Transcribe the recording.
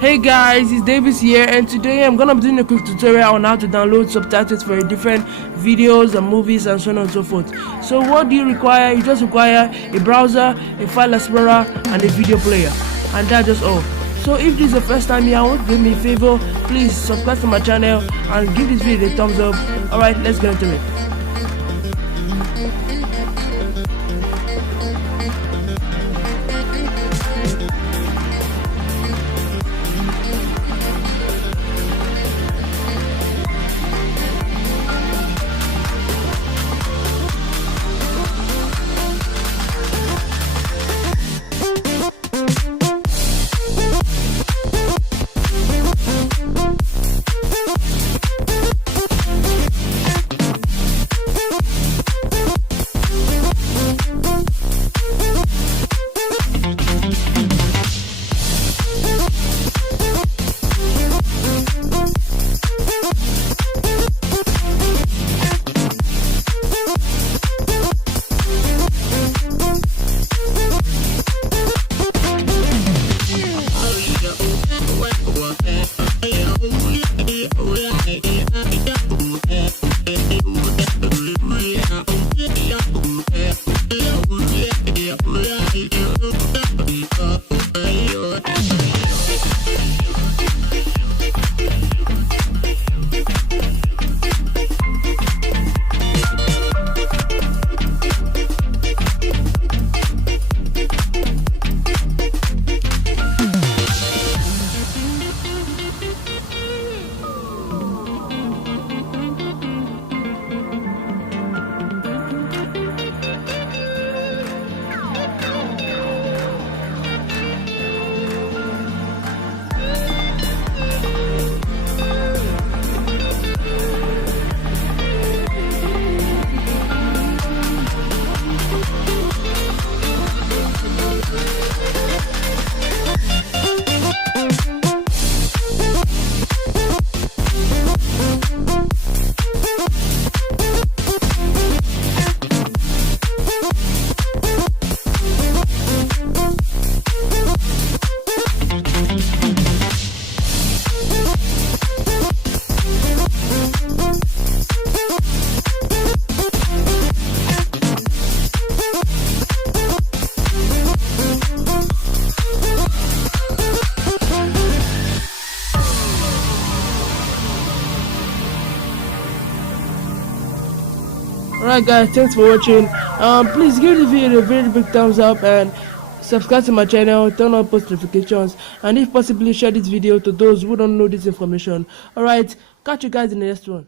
Hey guys, it's Davies here, and today I'm gonna be doing a quick tutorial on how to download subtitles for different videos and movies and so on and so forth. So what do you require? You just require a browser, a file explorer, and a video player, and that's just all. So if this is the first time here, I want to do me a favor, please subscribe to my channel and give this video a thumbs up. Alright, let's get into it. Alright guys, thanks for watching. Please give the video a very big thumbs up and subscribe to my channel, turn on post notifications, and if possibly share this video to those who don't know this information. Alright, catch you guys in the next one.